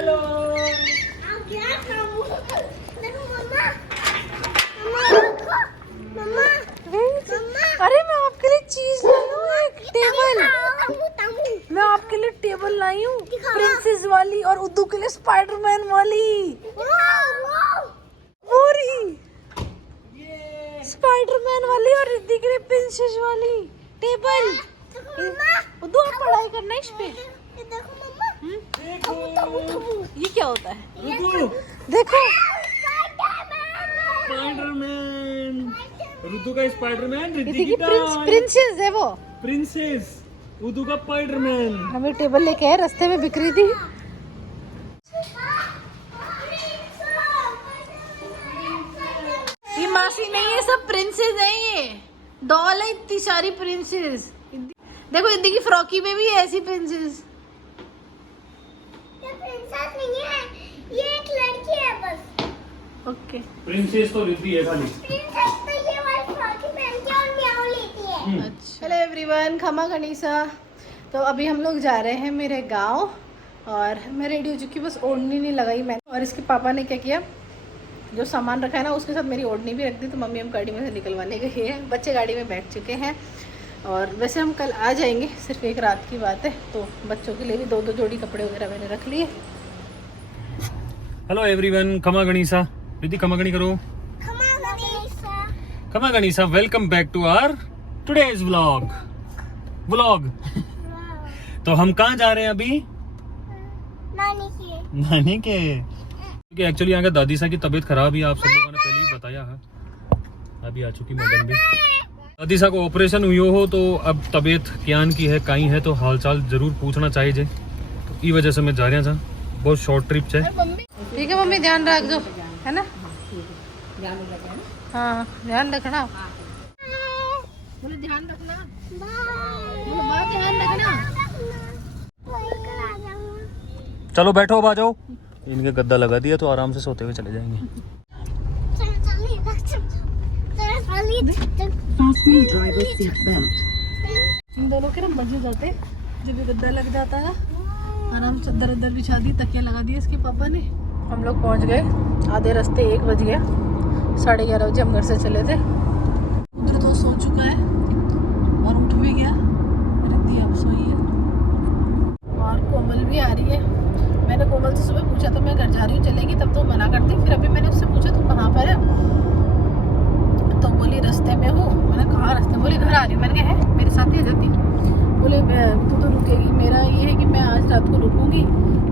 Hello. क्या खाऊं? देखो मम्मा, मम्मा, मम्मा, मम्मा। अरे मैं आपके लिए चीज लाई हूँ, एक टेबल। मैं आपके लिए टेबल लाई हूँ, प्रिंसेस वाली, और उद्दू के लिए स्पाइडरमैन वाली। पूरी स्पाइडरमैन वाली और रिद्धि के लिए प्रिंसेस वाली टेबल। उद्दू आप पढ़ाई करना इस पे। देखो मम्मा, ये क्या होता है? देखो स्पाइडरमैन। स्पाइडरमैन। रुद्दू का स्पाइडरमैन, रिद्धि की प्रिंसेस है वो। प्रिंसेस, उद्दू का स्पाइडरमैन। हमें टेबल लेके आए, रास्ते में बिक रही थी। ये मासी नहीं है, सब प्रिंसेस है। ये डॉल है, इतनी सारी प्रिंसेस। देखो इद्दी की फ्रॉकी में भी है ऐसी प्रिंसेस। ये प्रिंसेस नहीं है, ये एक लड़की है बस। ओके। प्रिंसेस तो रिद्धि है खाली। प्रिंसेस तो ये वाली फ्रॉक पहन के और म्याऊ लेती है। अच्छा, हेलो एवरीवन, खमा गनीसा। तो अभी हम लोग जा रहे हैं मेरे गांव, और मैं रेडी हो चुकी, बस ओढ़नी नहीं लगाई मैंने। और इसके पापा ने क्या किया, जो सामान रखा है ना उसके साथ मेरी ओढ़नी भी रख दी। तो मम्मी हम गाड़ी में से निकलवाने गए हैं, बच्चे गाड़ी में बैठ चुके हैं। और वैसे हम कल आ जाएंगे, सिर्फ एक रात की बात है। तो बच्चों के लिए भी दो जोड़ी कपड़े वगैरह मैंने रख लिए। हेलो एवरीवन, खमा गणिसा। रिद्धि खमा गणी करो। खमा गणिसा, welcome back to our today's vlog. तो हम कहाँ जा रहे हैं अभी? नानी के। क्योंकि एक्चुअली यहाँ का दादी सा की तबीयत खराब है, आप सब लोगों ने पहले ही बताया है। अभी आ चुकी मैडम भी। दादी सा को ऑपरेशन हुई हो, तो अब तबीयत ज्ञान की है, कहीं है, तो हालचाल जरूर पूछना चाहिए जे। तो ई वजह से मैं जा रहा था, बहुत शॉर्ट ट्रिप है। ठीक है मम्मी, ध्यान रख दो, है ना? हाँ ध्यान रखना। बोले ध्यान रखना, ध्यान रखना। चलो बैठो, अब आ जाओ। इनके गद्दा लगा दिया तो आराम से सोते हुए चले जाएंगे। इन दोनों के ना मजे जाते जब ये गद्दा लग जाता है। आराम से चद्दर उद्दर बिछा दी, तकिया लगा दिया इसके पापा ने। हम लोग पहुंच गए आधे रास्ते, 1 बज गया। 11:30 बजे हम घर से चले थे। उधर तो सो चुका है और उठ भी गया। रिद्धि अब सोई है और कोमल भी आ रही है। मैंने कोमल से सुबह पूछा तो मैं घर जा रही हूँ, चलेगी? तब तो मना करती। फिर अभी मैंने उससे पूछा तू कहाँ पर है, तो बोली रास्ते में हूँ। मैंने कहा रास्ते में? बोली घर आ रही हूँ। मैंने कहा है मेरे साथ ही आ जाती। बोले तू तो रुकेगी, मेरा ये है कि मैं आज रात को रुकूंगी,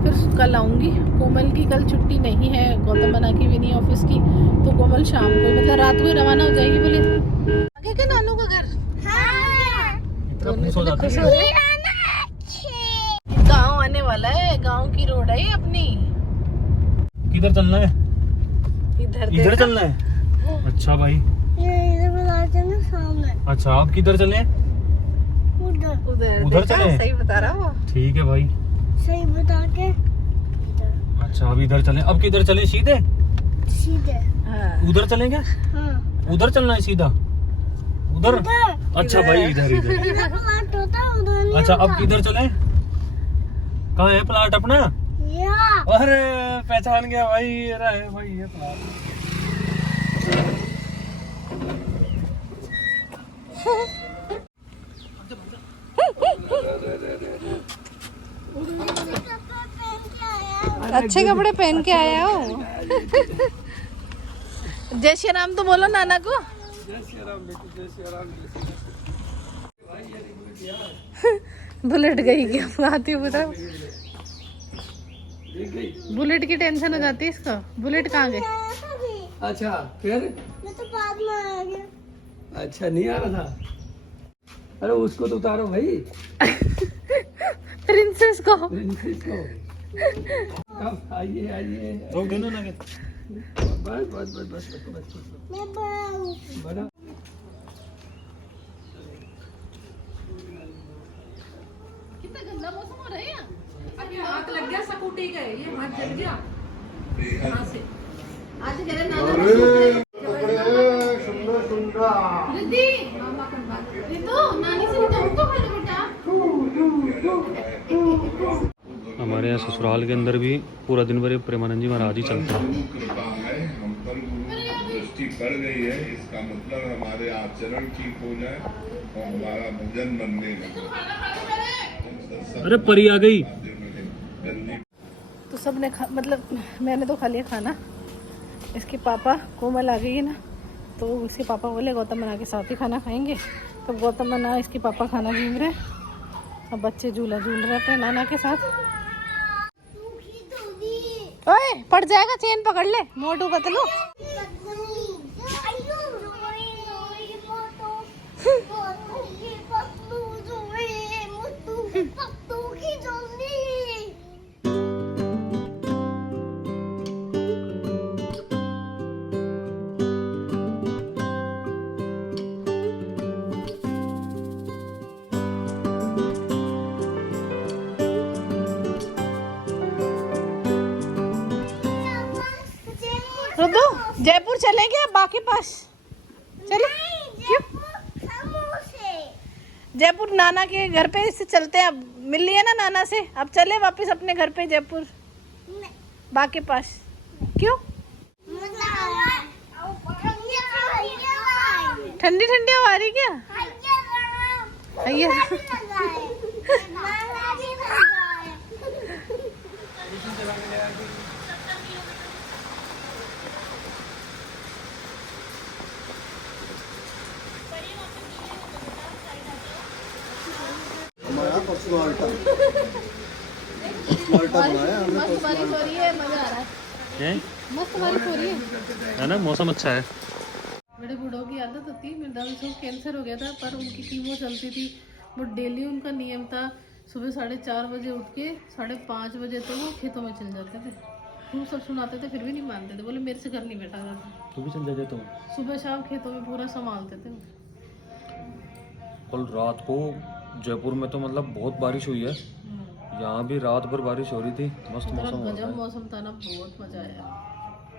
फिर कल आऊंगी। कोमल की कल छुट्टी नहीं है, गौतम बना की भी नहीं ऑफिस की, तो कोमल शाम को मतलब रात को ही रवाना हो जाएगी। बोले आगे के नानू का घर। गाँव आने वाला है, गाँव की रोड है अपनी। किधर चलना है? इधर चलना है। अच्छा भाई, सामने। अच्छा आप किधर चले? उधर चले? सही बता रहा वो। ठीक है भाई, सही बता के। अच्छा अब इधर चले। अब किधर चले? सीधे हाँ। उधर चलेंगे? हाँ। उधर चलना है सीधा? उधर? अच्छा भाई, इधर इधर। प्लाट होता है उधर। अच्छा अब किधर चले? कहाँ है प्लाट अपना? अरे पहचान गया भाई, ये रहा है भाई ये प्लाट। अच्छे कपड़े पहन के आया हो। जय श्री राम तो बोलो नाना को। जय श्री राम बेटी, जय श्री राम। बुलेट गई क्या? आती हूँ बता। बुलेट की टेंशन हो जाती है इसको। बुलेट कहाँ गई? अच्छा फिर? मैं तो बाद में आ गया। अच्छा नहीं आ रहा था? अरे उसको तो उतारो भाई। प्रिंसेस को। प्रिंसेस को। अब आइए आइए। रोक देना ना। बस बस बस बस बस बस मैं बनाऊं। बना। कितना गंदा मौसम हो रहा है यहाँ। अभी हाथ लग गया स्कूटी का, ये हाथ जल गया यहाँ से। आज कह रहे नाना रिद्धि, रिद्धू नानी से तो खा लो बेटा। हमारे हमारे यहाँ ससुराल के अंदर भी पूरा दिन भर ये प्रेमानंद जी महाराज ही चलता है। गुरु कृपा है, हम पर गुरु दृष्टि पड़ गई है, इसका मतलब हमारे आचरण ठीक हो जाए और हमारा भजन बनने लगे। अरे परी आ गई। तो सब ने मतलब मैंने तो खा लिया खाना। इसके पापा कोमल आ गई है ना, तो इसके पापा बोले गौतम मना के साथ ही खाना खाएंगे। तो गौतम मना इसके पापा खाना झूम रहे, अब बच्चे झूला झूल रहे अपने नाना के साथ। ओए पड़ जाएगा, चेन पकड़ ले, मोटू पतलू। रुदू जयपुर चलेंगे अब बाकी पास चलो। क्यों जयपुर नाना के घर पे इससे चलते हैं, अब मिल लिया ना नाना से, अब चले वापस अपने घर पे जयपुर बाकी पास। क्यों ठंडी ठंडी हवा आ रही क्या? मस्त बारिश हो रही है, मजा आ रहा है। मस्त बारिश हो रही है ना, मौसम अच्छा है। बड़े बूढ़ों की आदत होती है, मेरे दादी को कैंसर हो गया था पर उनकी कीमो चलती थी। वो डेली उनका नियम था सुबह 4:30 बजे उठ के 5:30 बजे तो वो खेतों में चल जाते थे। खूब सब सुनाते थे फिर भी नहीं मानते थे, बोले मेरे से घर नहीं बैठा जाता। तू भी चल जाते तुम? सुबह शाम खेतों में पूरा संभालते थे। कल रात को जयपुर में तो मतलब बहुत बारिश हुई है, यहाँ भी रात भर बारिश हो रही थी। मस्त मौसम हो रहा गजब है। मौसम था ना, बहुत मजा आया।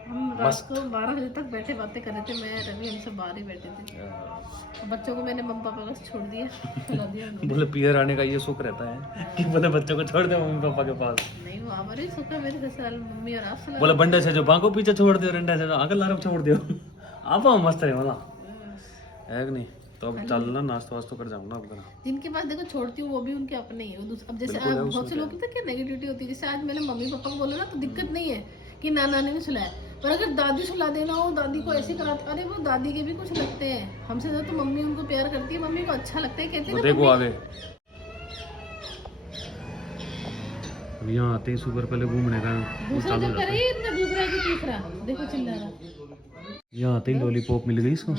हम रात को 12 बजे तक बैठे बातें कर रहे थे, मैं रवि हम सब बाहर ही बैठे थे। और बच्चों को मैंने मम्मी पापा का छोड़ दिया, खिला दिया उन्होंने। बोले पियर आने का ये सुख रहता है कि बोले बच्चों को छोड़ दे मम्मी पापा के पास। नहीं वो हमारे सुख है, मेरे ससुराल में मम्मी और आप बोले बंडे से जो बांको पीछे छोड़ दियो, रंडे से जो आगे लारम छोड़ दियो। आप मस्त रहे वाला है कि नहीं? तो अब चलना नाश्ता वास्ता कर जाऊंगा अब घर। जिनके पास देखो छोड़ती हूँ वो भी उनके अपने ही है। अब जैसे बहुत से लोग क्या नेगेटिविटी होती है, जैसे आज मैंने मम्मी पापा को बोला ना तो दिक्कत नहीं है कि नाना ने भी सुलाया, पर अगर दादी सुला देना हो, दादी को ऐसे कराते, अरे वो दादी के भी कुछ लगते हैं हमसे ज्यादा तो मम्मी उनको प्यार करती है, मम्मी को अच्छा लगता है, कहते हैं देखो आगे यहाँ आते ही सुपर पहले घूमने का दूसरा जब करे इतना, दूसरा कि तीसरा देखो चिल्ला रहा। यहाँ आते ही लॉलीपॉप मिल गई इसको।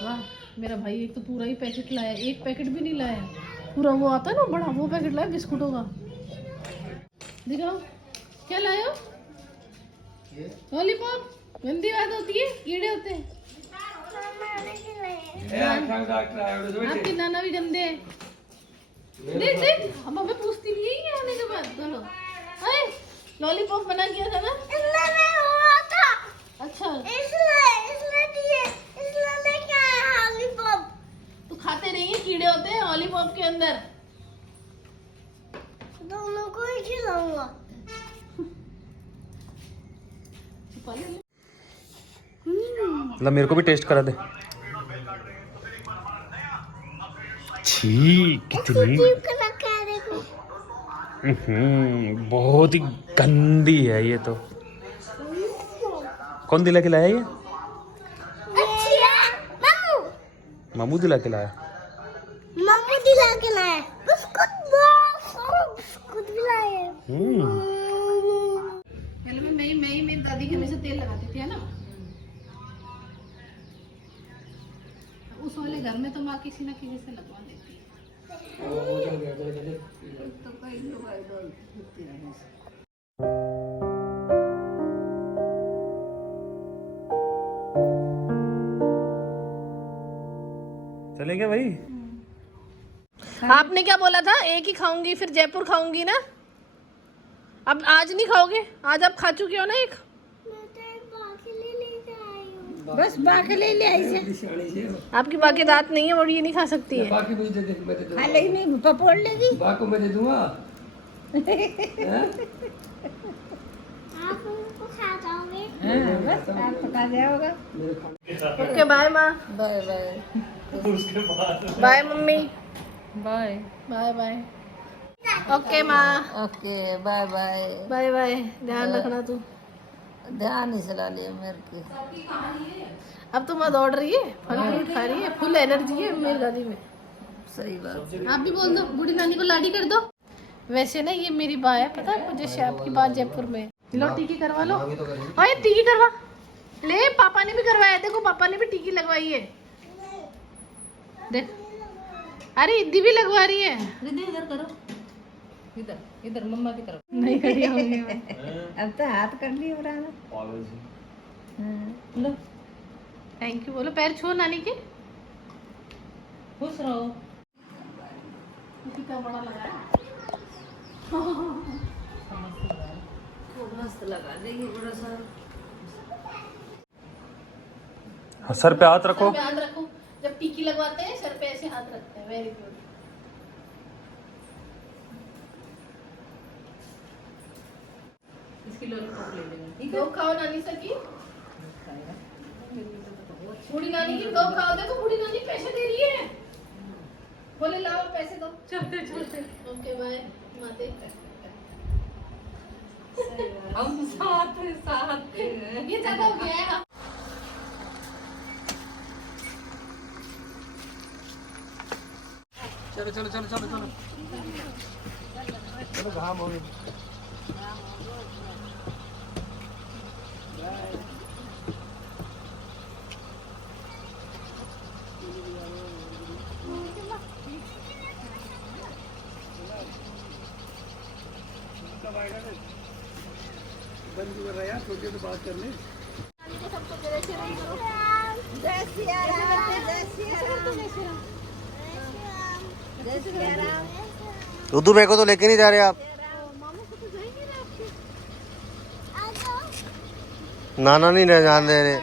वाह मेरा भाई एक तो पूरा ही पैकेट लाया, एक पैकेट भी नहीं लाया, पूरा वो आता है ना बड़ा वो पैकेट लाया बिस्कुटों का। दिखाओ क्या लाए हो? लॉलीपॉप। गंदी बात होती है, कीड़े होते हैं। आपके नाना भी गंदे हैं। देख देख हम हमें पूछती नहीं है ये आने के बाद। चलो लॉलीपॉप बना किया था ना? अच्छा तो खाते नहीं है, कीड़े होते हैं लॉलीपॉप के अंदर। दोनों को ही खिलाऊंगा। मतलब मेरे को भी टेस्ट करा दे। छी कितनी बहुत ही गंदी है ये तो। कौन दिला के लाया ये? मामू दिला के लाया। मामू दिला के लाया बिस्कुट भी लाए। पहले मैं ही मेरी दादी के हमेशा तेल लगाती थी, है ना? उस वाले घर में तो माँ किसी न किसी से लगवा देती है। तो कई लोग चलेंगे भाई। आपने क्या बोला था? एक ही खाऊंगी फिर जयपुर खाऊंगी ना? अब आज नहीं खाओगे? आज आप खा चुके हो ना एक। बस बाकी ले आई से। आपकी बाकी दांत नहीं है और ये नहीं खा सकती है। बाकी मुझे दे दे, मैं दे दूंगा। नहीं पपोड़ लेगी। बाकी मैं दे दूंगा। आप उनको खा जाओगे? बस आप पका दिया होगा। मेरे खाने ओके बाय माँ। बाय बाय बाय मम्मी। Bye bye bye. ओके माँ। Okay bye bye. Bye bye. ध्यान रखना तू। ध्यान ही चला लिया मेरे की। अब तो मैं दौड़ रही है, फल फ्रूट खा रही है, फुल एनर्जी है मेरी दादी में। सही बात। आप भी बोल दो, बूढ़ी नानी को लाडी कर दो। वैसे ना ये मेरी बा है, पता है मुझे शैप की बात जयपुर में। लो टीकी करवा लो। हाँ ये टीकी करवा ले, पापा ने भी करवाया, देखो पापा ने भी टीकी लगवाई है। देख, अरे इद्दी भी लगवा रही है। इधर करो, इधर इधर मम्मा की तरफ। नहीं खड़ी होंगी मैं। अब तो हाथ कर ली हो लो। थैंक यू बोलो, पैर छुओ नानी के। खुश रहो। कितना बड़ा लगा है। मस्त लगा देगी बड़ा सा। सर पे हाथ रखो। सर पे हाथ रखो। जब टीकी लगवाते हैं सर पे ऐसे हाथ रखते हैं। Very good. इसकी लॉलीपॉप ले लेंगे, ठीक दो खाओ नानी सकी। बूढ़ी नानी की दो खाओ। देखो बूढ़ी नानी पैसे दे रही है। बोले लाओ पैसे दो। चलते चलते। ओके बाय माते। हम साथ साथ ये ज्यादा हो गया है। चलो चलो चलो चलो चलो चलो घाम हो गई। बंद क्यों कर रहा है यार, छोटे तो बात कर ले। जय सिया राम, जय सिया राम। रुद्दू मेरे को तो लेके नहीं जा रहे आप। नाना नहीं जाने दे रहे,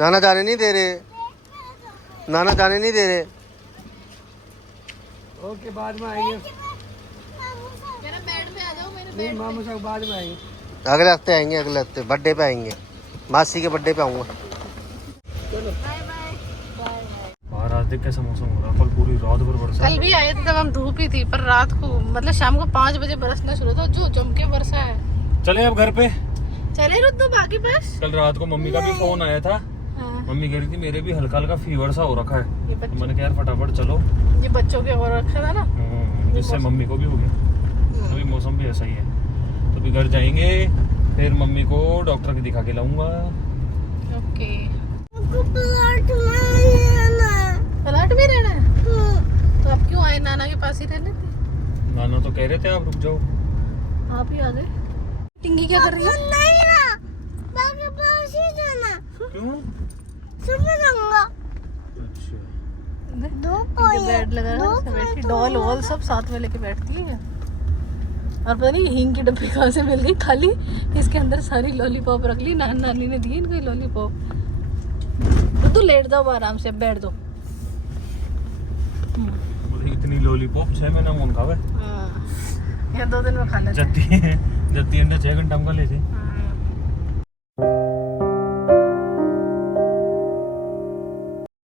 नाना जाने नहीं दे रहे, नाना जाने नहीं दे रहे। ओके बाद में आएंगे। मेरा बेड पे आ जाओ, मेरे नहीं मामू साहब बाद में आएंगे। अगले हफ्ते आएंगे, अगले हफ्ते बर्थडे पे आएंगे, मासी के बर्थडे पे आऊँगा। बाहर आज देख कैसा मौसम हो रहा है। कल पूरी रात भर बरसा। कल भी आए थे तब हम धूप ही थी, पर रात को मतलब शाम को 5 बजे बरसना शुरू था, जो जम के बरसा है। चले अब घर पे। चले रुद्दू बाकी बस। कल रात को मम्मी का भी फोन आया था। हाँ, मम्मी कह रही थी मेरे भी हल्का हल्का फीवर सा हो रखा है। ये तो बच्चों मैंने कहा यार फटाफट चलो, ये बच्चों के और रखा था ना। जिससे मम्मी को भी हो गया। अभी मौसम भी ऐसा ही है, तो अभी घर जाएंगे, फिर मम्मी को डॉक्टर के दिखा के लाऊंगा। ओके। प्लॉट में रहना है। पलाट में रहना है? तो आप क्यों आए? नाना के पास ही रहने थे। नाना तो कह रहे थे आप रुक जाओ। आप ही आ गए। टिंगी क्या कर रही है? नहीं ना, बाकी पास ही जाना। क्यों? सुबह जाऊंगा। अच्छा दो बेड लगा है, बैठी डॉल वॉल सब साथ में लेके बैठती है। और पता नहीं हींग की डब्बी कहाँ से मिल गई खाली, इसके अंदर सारी लॉलीपॉप रख ली। नानी ने दी इनको लॉलीपॉप। तो लेट जाओ आराम से, बैठ दो। बोले इतनी लॉलीपॉप 6 महीना मोन खावे। ये 2 दिन में खा लेते हैं। जत्ती अंडा 6 घंटा में खा ले थे।